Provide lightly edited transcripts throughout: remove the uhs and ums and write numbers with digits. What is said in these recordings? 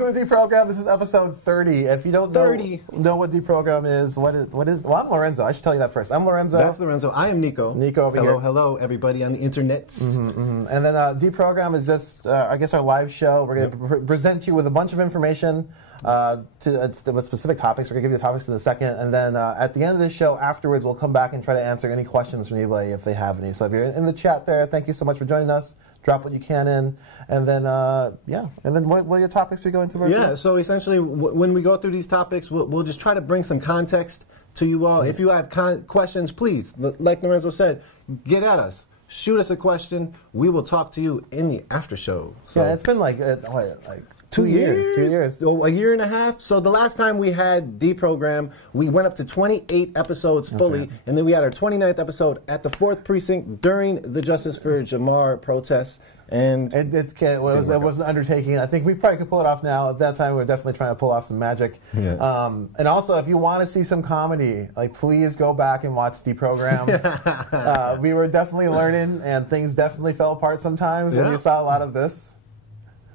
Welcome to Deprogram. This is episode 30. If you don't know what Deprogram is, what is? Well, I'm Lorenzo. I should tell you that first. I'm Lorenzo. That's Lorenzo. I am Nico. Nico over here. Hello, everybody on the internet. And then Deprogram is just, I guess, our live show. We're going to present you with a bunch of information with specific topics. We're going to give you the topics in a second. And then at the end of the show, afterwards, we'll come back and try to answer any questions from anybody if they have any. So if you're in the chat there, thank you so much for joining us. Drop what you can in, and then what are your topics we're going to? Yeah, so essentially, when we go through these topics, we'll just try to bring some context to you all. If you have questions, please, like Lorenzo said, get at us. Shoot us a question. We will talk to you in the after show. So, yeah, it's been like 2 years. 2 years. Oh, a year and a half. So the last time we had Deprogram, we went up to 28 episodes fully, right. And then we had our 29th episode at the 4th Precinct during the Justice for Jamar protests. And it was an undertaking. I think we probably could pull it off now. At that time, we were definitely trying to pull off some magic. Yeah. And also, if you want to see some comedy, please go back and watch Deprogram. We were definitely learning, and things definitely fell apart sometimes, and you saw a lot of this.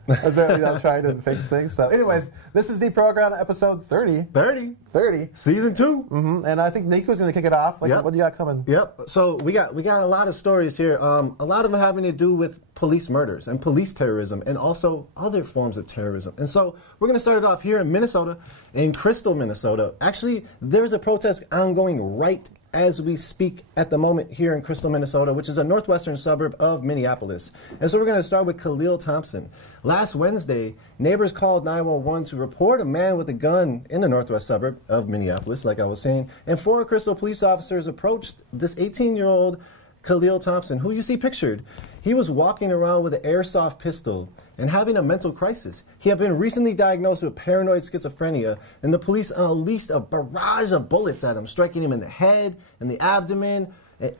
I'm trying to fix things. So anyways, this is Deprogram episode 30. 30. Season 2. And I think Nico's going to kick it off. What do you got coming? Yep. So we got a lot of stories here. A lot of them having to do with police murders and police terrorism and also other forms of terrorism. And so we're going to start it off here in Minnesota, in Crystal, Minnesota. Actually, there's a protest ongoing right as we speak at the moment here in Crystal, Minnesota, which is a northwestern suburb of Minneapolis. And so we're going to start with Khalil Thompson. Last Wednesday, neighbors called 911 to report a man with a gun in the northwest suburb of Minneapolis, like I was saying, and 4 Crystal police officers approached this 18-year-old Khalil Thompson, who you see pictured. He was walking around with an airsoft pistol and having a mental crisis. He had been recently diagnosed with paranoid schizophrenia, and the police unleashed a barrage of bullets at him, striking him in the head and the abdomen,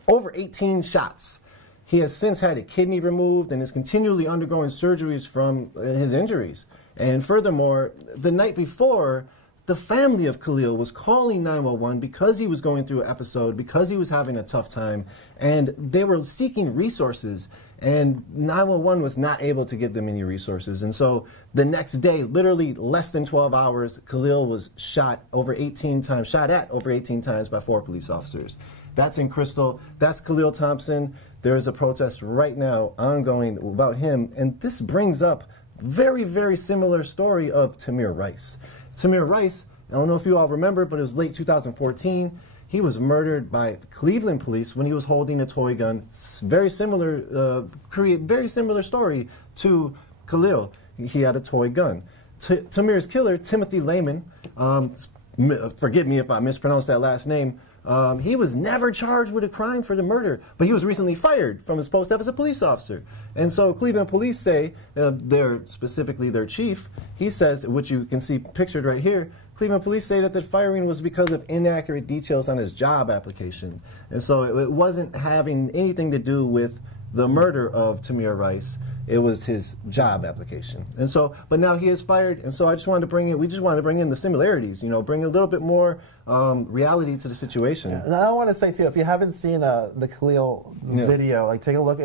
over 18 shots. He has since had a kidney removed and is continually undergoing surgeries from his injuries. And furthermore, the night before, the family of Khalil was calling 911 because he was going through an episode, because he was having a tough time, and they were seeking resources, and 911 was not able to give them any resources. And so the next day, literally less than 12 hours, Khalil was shot at over 18 times by 4 police officers. That's in Crystal. That's Khalil Thompson. There is a protest right now ongoing about him, and this brings up very, very similar story of Tamir Rice. Tamir Rice, I don't know if you all remember, but it was late 2014. He was murdered by Cleveland police when he was holding a toy gun. Very similar, very similar story to Khalil. He had a toy gun. Tamir's killer, Timothy Lehman, forgive me if I mispronounced that last name, he was never charged with a crime for the murder, but he was recently fired from his post as a police officer. And so Cleveland police say, specifically their chief, he says, which you can see pictured right here, Cleveland police say that the firing was because of inaccurate details on his job application. And so it wasn't having anything to do with the murder of Tamir Rice. It was his job application. And so, but now he is fired, and so we just wanted to bring in the similarities, bring a little bit more reality to the situation. Yeah. And I want to say, too, if you haven't seen the Khalil video, take a look.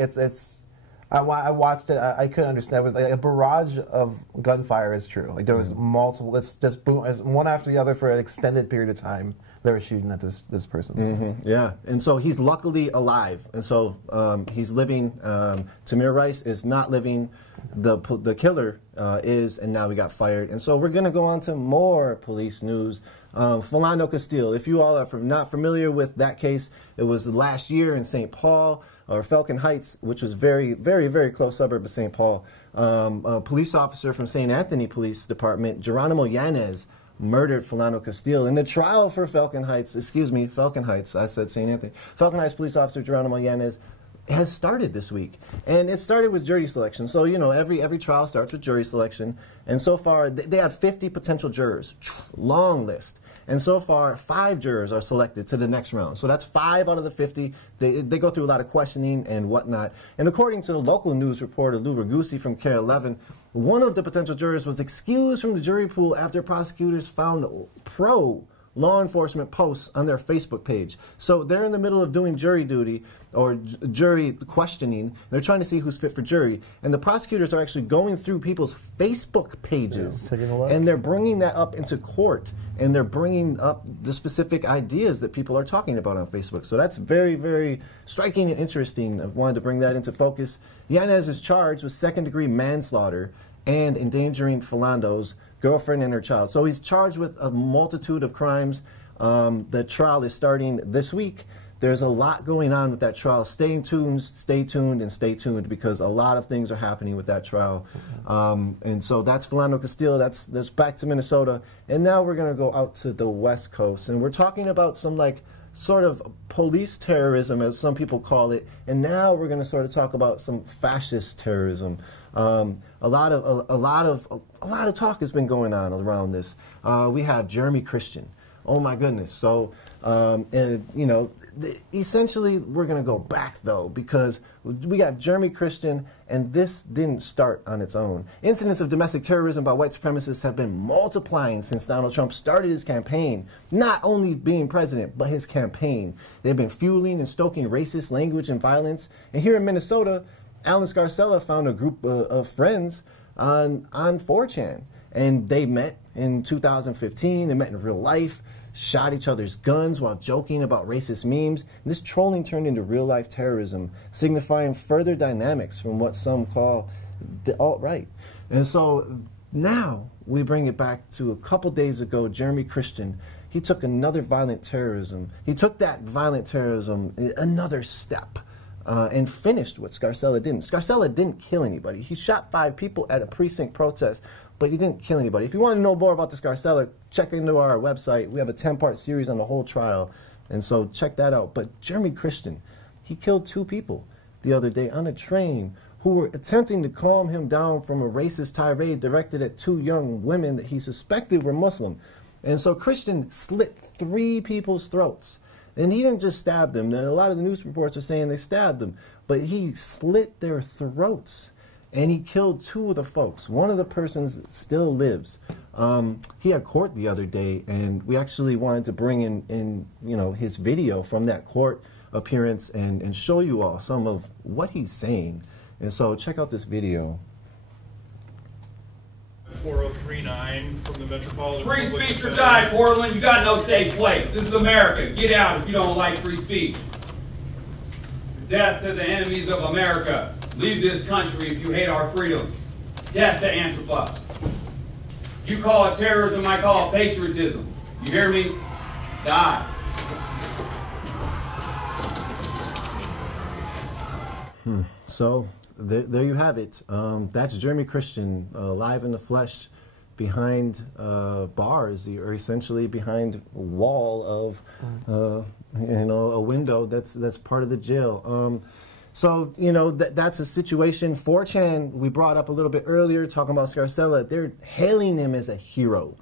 I watched it. I couldn't understand. It was like a barrage of gunfire is true. There was multiple. It's just boom, one after the other for an extended period of time. They were shooting at this person. So. Yeah, and so he's luckily alive, and so he's living. Tamir Rice is not living. The killer is, and now he got fired. And so we're going to go on to more police news. Falando Castile. If you all are not familiar with that case, it was last year in St. Paul, or Falcon Heights, which was very, very, very close suburb of St. Paul. A police officer from St. Anthony Police Department, Geronimo Yanez, murdered Philando Castile. In the trial for Falcon Heights, I said St. Anthony. Falcon Heights police officer Geronimo Yanez has started this week. And it started with jury selection. So, every trial starts with jury selection. And so far, they had 50 potential jurors. Long list. And so far, 5 jurors are selected to the next round. So that's 5 out of the 50. They go through a lot of questioning and whatnot. And according to the local news reporter, Lou Ragusi from KARE 11, one of the potential jurors was excused from the jury pool after prosecutors found pro law enforcement posts on their Facebook page. So they're in the middle of doing jury duty or jury questioning. They're trying to see who's fit for jury. And the prosecutors are actually going through people's Facebook pages. And they're bringing that up into court. And they're bringing up the specific ideas that people are talking about on Facebook. So that's very, very striking and interesting. I wanted to bring that into focus. Yanez is charged with second-degree manslaughter and endangering Philando's girlfriend and her child. So he's charged with a multitude of crimes. The trial is starting this week. There's a lot going on with that trial. Stay tuned, and stay tuned, because a lot of things are happening with that trial. And so that's Philando Castile. That's back to Minnesota. And now we're going to go out to the West Coast. And we're talking about some, like, sort of police terrorism, as some people call it. And now we're going to sort of talk about some fascist terrorism. A lot of talk has been going on around this. We have Jeremy Christian. Oh my goodness. So, and, you know, essentially we're going to go back though, because we got Jeremy Christian, and this didn't start on its own. Incidents of domestic terrorism by white supremacists have been multiplying since Donald Trump started his campaign, not only being president, but his campaign. They've been fueling and stoking racist language and violence. And here in Minnesota, Alan Scarcella found a group of friends on 4chan, and they met in 2015. They met in real life, shot each other's guns while joking about racist memes. And this trolling turned into real-life terrorism, signifying further dynamics from what some call the alt-right. And so now we bring it back to a couple days ago. Jeremy Christian, he took another violent terrorism. He took that violent terrorism another step. And finished what Scarcella didn't. Scarcella didn't kill anybody. He shot 5 people at a precinct protest, but he didn't kill anybody. If you want to know more about the Scarcella, check into our website. We have a 10-part series on the whole trial, and so check that out. But Jeremy Christian, he killed 2 people the other day on a train who were attempting to calm him down from a racist tirade directed at 2 young women that he suspected were Muslim. And so Christian slit 3 people's throats. And he didn't just stab them. A lot of the news reports are saying they stabbed them. But he slit their throats. And he killed 2 of the folks. One of the persons still lives. He had court the other day, and we actually wanted to bring in you know, his video from that court appearance and show you all some of what he's saying. And so check out this video. 4039 from the Metropolitan. Free speech or die, Portland. You got no safe place. This is America. Get out if you don't like free speech. Death to the enemies of America. Leave this country if you hate our freedom. Death to Antifa. You call it terrorism, I call it patriotism. You hear me? Die. So there you have it. That's Jeremy Christian, live in the flesh, behind bars, or essentially behind a wall of, you know, a window that's part of the jail. So, you know, that's a situation. 4chan, we brought up a little bit earlier, talking about Scarcella. They're hailing him as a hero.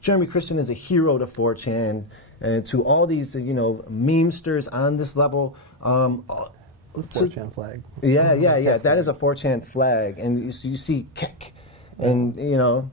Jeremy Christian is a hero to 4chan and to all these, you know, memesters on this level. 4chan flag. Yeah. That is a 4chan flag, and you see kick, and you know.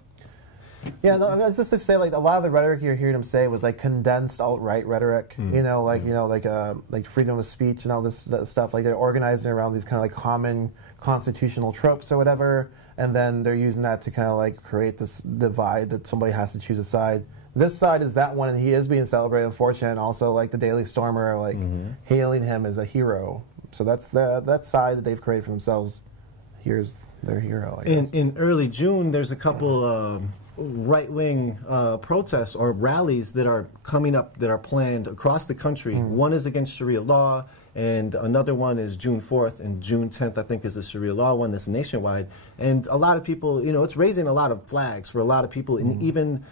Yeah, no, I mean, it's just to say, like, a lot of the rhetoric you're hearing him say was like condensed alt-right rhetoric. You know, like freedom of speech and all this stuff. Like they're organizing around these kind of like common constitutional tropes or whatever, and then they're using that to kind of like create this divide that somebody has to choose a side. This side is that one, and he is being celebrated on 4chan. Also, like the Daily Stormer, like hailing him as a hero. So that's that side that they've created for themselves. Here's their hero, I guess. In early June, there's a couple right-wing protests or rallies that are coming up that are planned across the country. One is against Sharia law, and another one is June 4th, and June 10th, I think, is the Sharia law one that's nationwide. And a lot of people, you know, it's raising a lot of flags for a lot of people, and even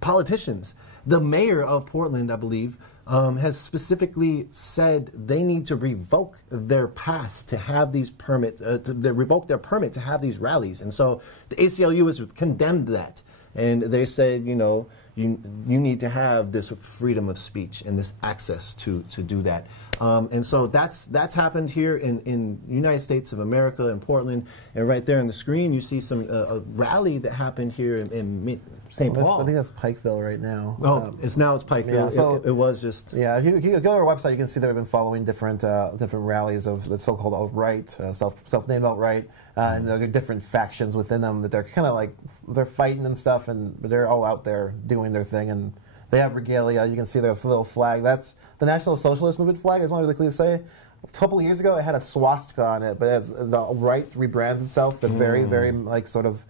politicians. The mayor of Portland, I believe, has specifically said they need to revoke their pass to have these permits, revoke their permit to have these rallies. And so the ACLU has condemned that. And they said, you know, you need to have this freedom of speech and this access to do that. And so that's happened here in United States of America, in Portland. And right there on the screen, you see a rally that happened here in St. Paul. I think that's Pikeville right now. Oh, it's Pikeville. Yeah, so it was just... Yeah, if you go to our website, you can see that we've been following different rallies of the so-called alt-right, self-named alt-right, and there are different factions within them that they're kind of like, they're fighting and stuff, and they're all out there doing their thing, and they have regalia. You can see their little flag. That's the National Socialist Movement flag. I just wanted to clearly say, a couple of years ago, it had a swastika on it, but as the right rebrands itself, the very, very like sort of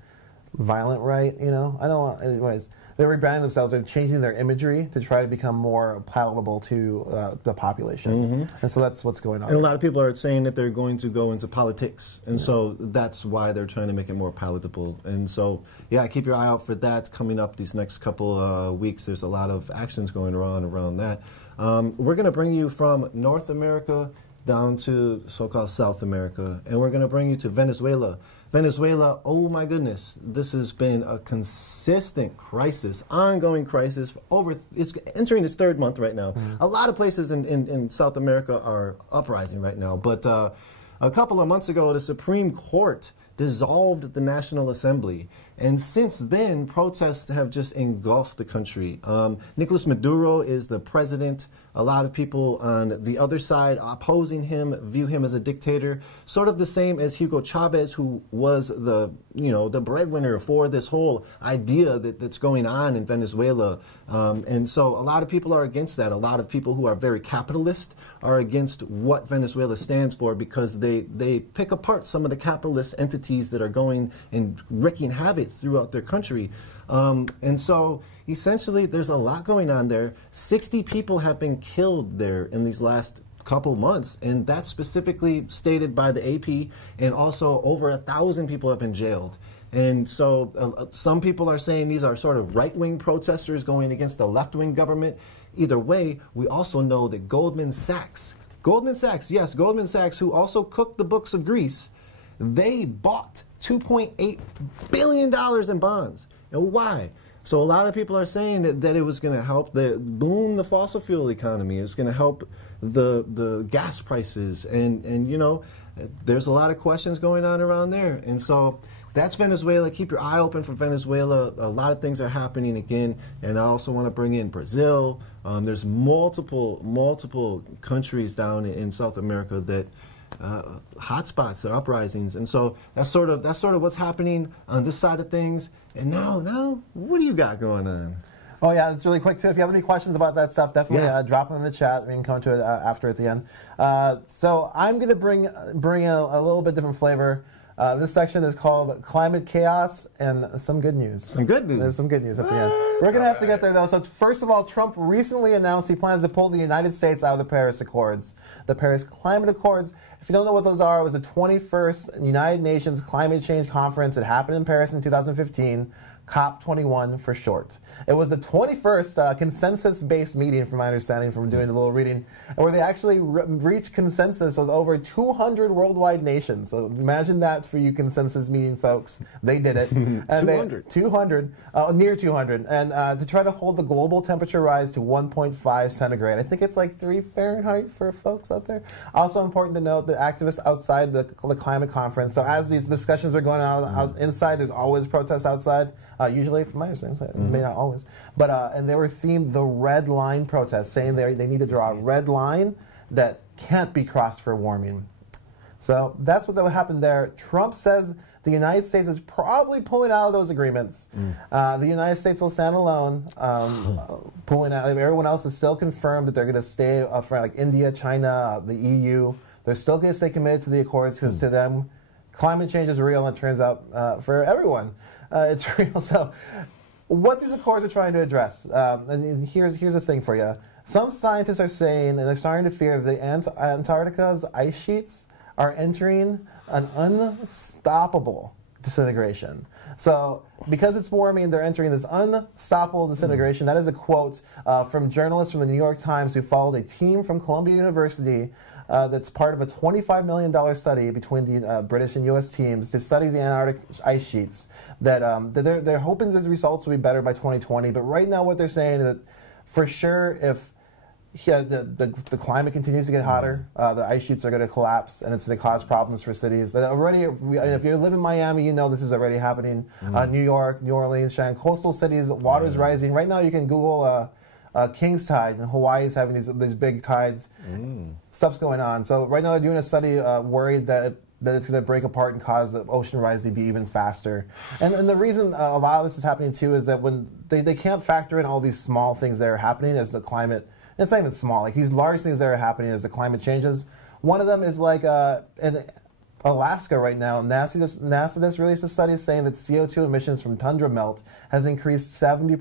violent right. You know, I don't want. Anyways, they're rebranding themselves. They're changing their imagery to try to become more palatable to the population, and so that's what's going on. And a lot of people are saying that they're going to go into politics, and so that's why they're trying to make it more palatable. And so, yeah, keep your eye out for that coming up these next couple weeks. There's a lot of actions going on around that. We're going to bring you from North America down to so-called South America, and we're going to bring you to Venezuela. Venezuela, oh my goodness, this has been a consistent crisis, ongoing crisis. It's entering its third month right now. A lot of places in South America are uprising right now, but a couple of months ago, the Supreme Court dissolved the National Assembly. And since then, protests have just engulfed the country. Nicolas Maduro is the president. A lot of people on the other side opposing him view him as a dictator, sort of the same as Hugo Chavez, who was the breadwinner for this whole idea that's going on in Venezuela. And so a lot of people are against that. A lot of people who are very capitalist are against what Venezuela stands for, because they pick apart some of the capitalist entities that are going and wreaking havoc throughout their country. And so essentially there's a lot going on there. 60 people have been killed there in these last couple months, and that's specifically stated by the AP, and also over 1,000 people have been jailed. And so some people are saying these are sort of right-wing protesters going against the left-wing government. Either way, we also know that Goldman Sachs, yes, Goldman Sachs, who also cooked the books of Greece, they bought $2.8 billion in bonds. And why? So a lot of people are saying that it was going to help boom the fossil fuel economy. It's going to help the gas prices. And you know, there's a lot of questions going on around there. And so that's Venezuela. Keep your eye open for Venezuela. A lot of things are happening again. And I also want to bring in Brazil. There's multiple countries down in South America that hotspots or uprisings, and so that's sort of what's happening on this side of things. And now, what do you got going on? Oh yeah, it's really quick too. If you have any questions about that stuff, definitely drop them in the chat. We can come to it after at the end. So I'm going to bring in a little bit different flavor. This section is called Climate Chaos and some good news. Some good news. There's some good news at the end. We're going to have to get there, though. So first of all, Trump recently announced he plans to pull the United States out of the Paris Accords, the Paris Climate Accords. If you don't know what those are, it was the 21st United Nations Climate Change Conference. It happened in Paris in 2015. COP21 for short. It was the 21st consensus-based meeting, from my understanding, from doing a little reading, where they actually reached consensus with over 200 worldwide nations. So imagine that for you consensus meeting folks. They did it. And 200. Near 200. And to try to hold the global temperature rise to 1.5 centigrade. I think it's like 3 Fahrenheit for folks out there. Also important to note that activists outside the climate conference, so as these discussions are going on out inside, there's always protests outside. Usually, from my understanding, may not always, but and they were themed the red line protests, saying they need to draw a red line that can't be crossed for warming. So that's what happened there. Trump says the United States is probably pulling out of those agreements. The United States will stand alone, pulling out. Everyone else is still confirmed that they're going to stay for like India, China, the EU. They're still going to stay committed to the accords because to them, climate change is real, and it turns out for everyone. It's real. So what these accords are trying to address, and here's the thing for you. Some scientists are saying, and they're starting to fear, that Antarctica's ice sheets are entering an unstoppable disintegration. So because it's warming, they're entering this unstoppable disintegration. That is a quote from journalists from the New York Times who followed a team from Columbia University that's part of a $25 million study between the British and U.S. teams to study the Antarctic ice sheets. That they're hoping the results will be better by 2020. But right now what they're saying is that for sure, if the climate continues to get hotter. The ice sheets are going to collapse, and it's going to cause problems for cities. That already, if you live in Miami, you know this is already happening. New York, New Orleans, Cheyenne, coastal cities, water's rising. Right now, you can Google King's Tide, and Hawaii is having these big tides. Stuff's going on. So right now, they're doing a study worried that it's going to break apart and cause the ocean rise to be even faster. And the reason a lot of this is happening, too, is that when they can't factor in all these small things that are happening as the climate. It's not even small. Like these large things that are happening as the climate changes. One of them is like in Alaska right now. NASA just released a study saying that CO2 emissions from Tundra Melt has increased 70%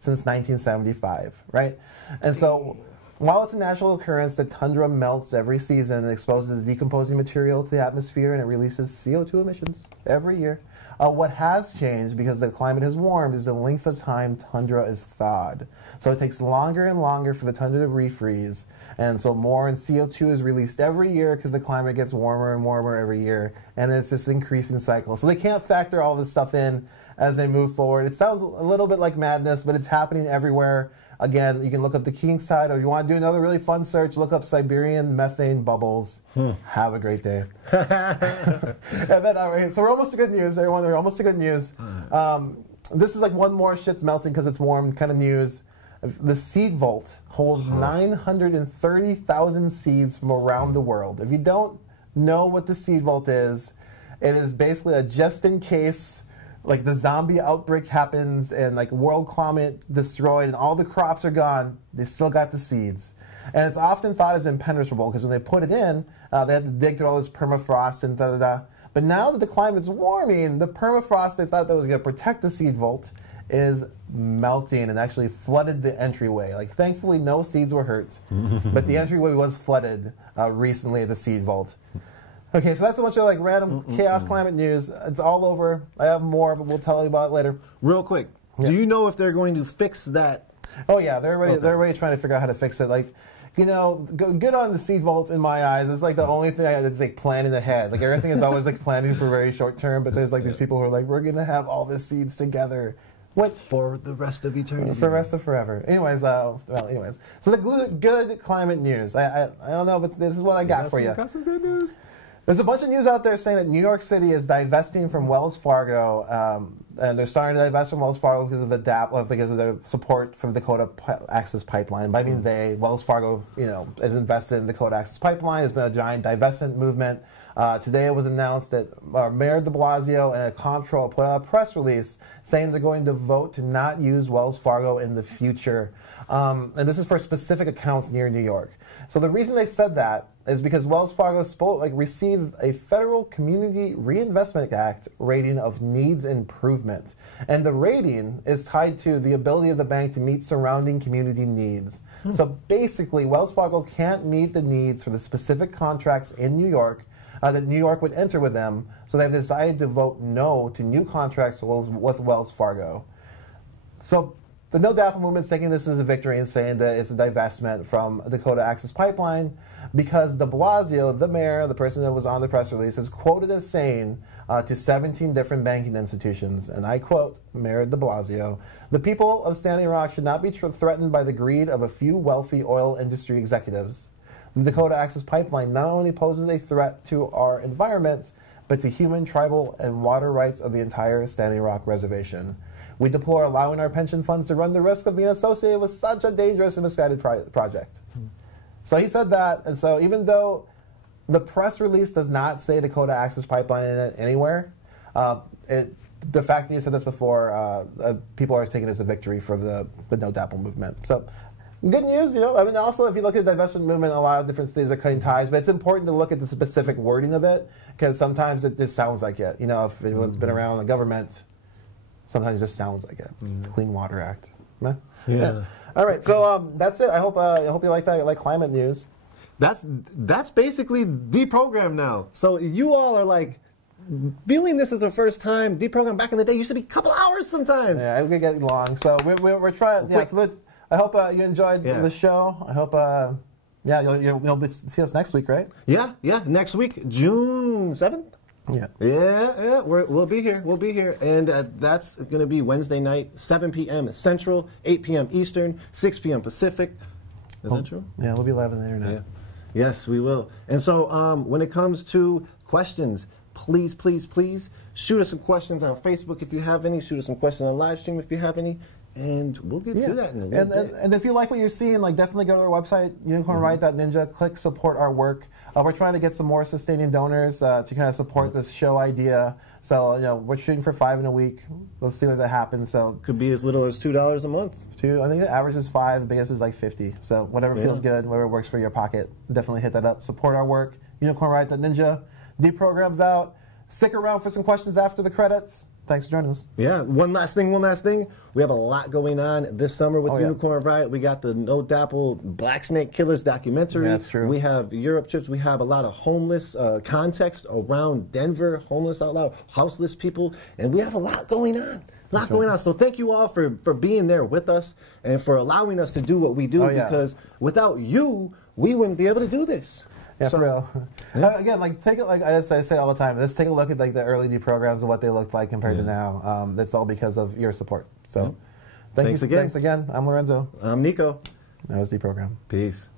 since 1975, right? And so while it's a natural occurrence that tundra melts every season and exposes the decomposing material to the atmosphere and it releases CO2 emissions every year, what has changed because the climate has warmed is the length of time tundra is thawed. So it takes longer and longer for the tundra to refreeze, and so more CO2 is released every year because the climate gets warmer and warmer every year, and it's this increasing cycle. So they can't factor all this stuff in as they move forward. It sounds a little bit like madness, but it's happening everywhere. Again, you can look up the King's Tide, or if you want to do another really fun search, look up Siberian methane bubbles. Have a great day. And then, so we're almost to good news, everyone. We're almost to good news. This is like one more shit's melting because it's warm kind of news. The seed vault holds 930,000 seeds from around the world. If you don't know what the seed vault is, it is basically a just-in-case, like the zombie outbreak happens and like world climate destroyed and all the crops are gone, they still got the seeds. And it's often thought as impenetrable because when they put it in, they had to dig through all this permafrost and da-da-da. But now that the climate's warming, the permafrost they thought that was going to protect the seed vault is melting and actually flooded the entryway. Like, thankfully, no seeds were hurt, but the entryway was flooded recently at the seed vault. Okay, so that's a bunch of like random chaos climate news. It's all over. I have more, but we'll tell you about it later. Real quick, do you know if they're going to fix that? Oh yeah, they're really trying to figure out how to fix it. Like, you know, good on the seed vault in my eyes. It's like the only thing that's like planning ahead. Like everything is always like planning for very short term, but there's like these people who are like, we're gonna have all the seeds together. What? For the rest of eternity. For the rest of forever. Anyways, so the good climate news. I don't know, but this is what I got for you. Got some good news. There's a bunch of news out there saying that New York City is divesting from Wells Fargo, and they're starting to divest from Wells Fargo because of the support from the Dakota Access Pipeline. By I mean Wells Fargo, is invested in the Dakota Access Pipeline. There's been a giant divestment movement. Today it was announced that Mayor de Blasio and a comptroller put out a press release saying they're going to vote to not use Wells Fargo in the future. And this is for specific accounts near New York. So the reason they said that is because Wells Fargo received a Federal Community Reinvestment Act rating of needs improvement. And the rating is tied to the ability of the bank to meet surrounding community needs. So basically, Wells Fargo can't meet the needs for the specific contracts in New York that New York would enter with them, so they've decided to vote no to new contracts with Wells Fargo. So the No DAPA movement's taking this as a victory and saying that it's a divestment from Dakota Access Pipeline because de Blasio, the mayor, the person that was on the press release, is quoted as saying to 17 different banking institutions, and I quote Mayor de Blasio, "The people of Standing Rock should not be threatened by the greed of a few wealthy oil industry executives. The Dakota Access Pipeline not only poses a threat to our environment, but to human, tribal, and water rights of the entire Standing Rock Reservation. We deplore allowing our pension funds to run the risk of being associated with such a dangerous and misguided project." So he said that, and so even though the press release does not say Dakota Access Pipeline in it anywhere, the fact that he said this before, people are taking it as a victory for the No DAPA movement. So good news, I mean, also, if you look at the divestment movement, a lot of different states are cutting ties, but it's important to look at the specific wording of it, because sometimes it just sounds like it. If anyone's been around the government, sometimes it just sounds like it. Clean Water Act. Yeah. All right, so that's it. I hope you like that, like climate news. That's basically Deprogram now. So you all are like viewing this as the first time. Deprogram back in the day used to be a couple hours sometimes. Yeah, it could get long. So we're trying. Yeah, so I hope you enjoyed the show. I hope, you'll see us next week, right? Yeah, next week, June 7th? Yeah. We'll be here. We'll be here. And that's going to be Wednesday night, 7 p.m. Central, 8 p.m. Eastern, 6 p.m. Pacific. Is that true? Yeah, we'll be live on the internet. Yeah. Yes, we will. And so when it comes to questions, please, please, please shoot us some questions on Facebook if you have any. Shoot us some questions on live stream if you have any. And we'll get to that in a little bit. And if you like what you're seeing, like definitely go to our website, unicornriot.ninja, click support our work. We're trying to get some more sustaining donors to kind of support this show idea. So, you know, we're shooting for 5 in a week. Let's see what that happens. So could be as little as $2 a month. I think the average is 5, the biggest is like 50. So whatever feels good, whatever works for your pocket, definitely hit that up. Support our work. Unicornriot.ninja. Deprogram's out. Stick around for some questions after the credits. Thanks for joining us. Yeah, one last thing. We have a lot going on this summer with Unicorn Riot. We got the No Dapple Black Snake Killers documentary. That's true. We have Europe trips. We have a lot of homeless context around Denver, homeless out loud, houseless people, and we have a lot going on. So thank you all for being there with us and for allowing us to do what we do because without you, we wouldn't be able to do this. Yeah, for real. Again, like take it like I say all the time. Let's take a look at like the early Deprograms and what they looked like compared to now. That's all because of your support. So, thanks again. I'm Lorenzo. I'm Nico. That was Deprogram. Peace.